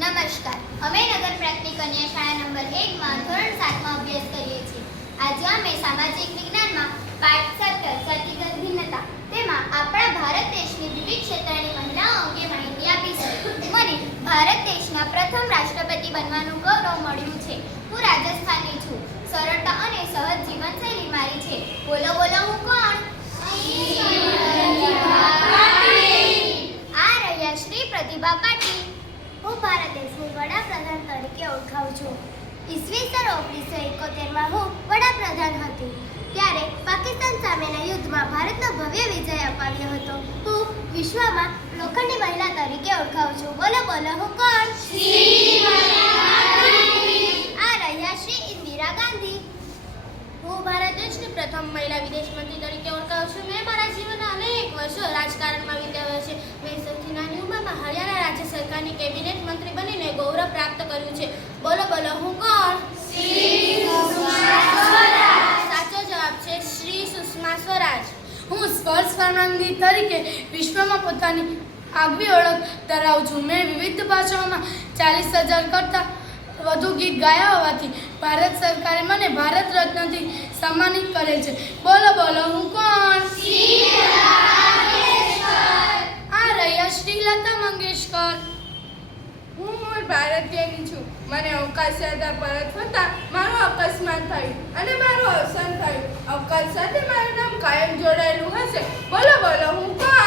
નમસ્કાર, અમે નગર પ્રાથમિક કન્યા શાળા નંબર 1 માં ધોરણ 7 માં અભ્યાસ કરીએ છીએ. આજે અમે સામાજિક વિજ્ઞાનમાં પાઠ 17 જાતિગત ભિન્નતા તેમાં આપણા ભારત દેશની વિવિધ ક્ષેત્રની મહિલાઓ અંગે માહિતી આપીશું. મને ભારત દેશના પ્રથમ રાષ્ટ્રપતિ બનવાનું ગૌરવ મળ્યું છે. હું રાજસ્થાનની છું. સરળતા અને સહજ જીવનશૈલી મારી છે. બોલો બોલો, હું કોણ? આ રહ્યા શ્રી પ્રતિભા પાટીલ. હું ભારત દેશની વડાપ્રધાન તરીકે ઓળખાઉં છું. ઈસવીસન 1971માં હું વડાપ્રધાન હતી. ત્યારે પાકિસ્તાન સામેના યુદ્ધમાં ભારતનો ભવ્ય વિજય અપાવ્યો હતો. હું વિશ્વમાં લોખંડી મહિલા તરીકે ઓળખાઉં છું. બોલો બોલો, હું કોણ? આ રહ્યા શ્રી ઇન્દિરા ગાંધી. હું ભારત દેશની પ્રથમ મહિલા વિદેશ મંત્રી તરીકે ઓળખાઉં છું. મેં મારા જીવનના અનેક વર્ષો રાજકારણમાં વિતાવ્યા છે. મેં સૌથી નાની ઉંમરમાં હરિયાણા રાજ્ય સરકારની કેબિનેટ મંત્રી બનીને ગૌરવ પ્રાપ્ત કર્યું છે. બોલો બોલો, હું કોણ? સાચો જવાબ છે શ્રી સુષ્મા સ્વરાજ. હું સ્પર્શ ફર્નાંડી તરીકે વિશ્વમાં પોતાની આગવી ઓળખ ધરાવું છું. મેં વિવિધ ભાષાઓમાં 40,000 કરતાં વધુ ગીત ગાયા હોવાથી ભારત સરકારે મને ભારત રત્નથી સન્માનિત કરે છે. બોલો બોલો, હું કોણ? આ રહ્યા શ્રી લતા મંગેશકર. હું મૂળ ભારતીયની છું. મને અવકાશ યાત્રા પરત ફરતા મારો અકસ્માત થયું અને મારું અવસાન થયું. અવકાશ સાથે મારું નામ કાયમ જોડાયેલું હશે. બોલો બોલો, હું કોણ?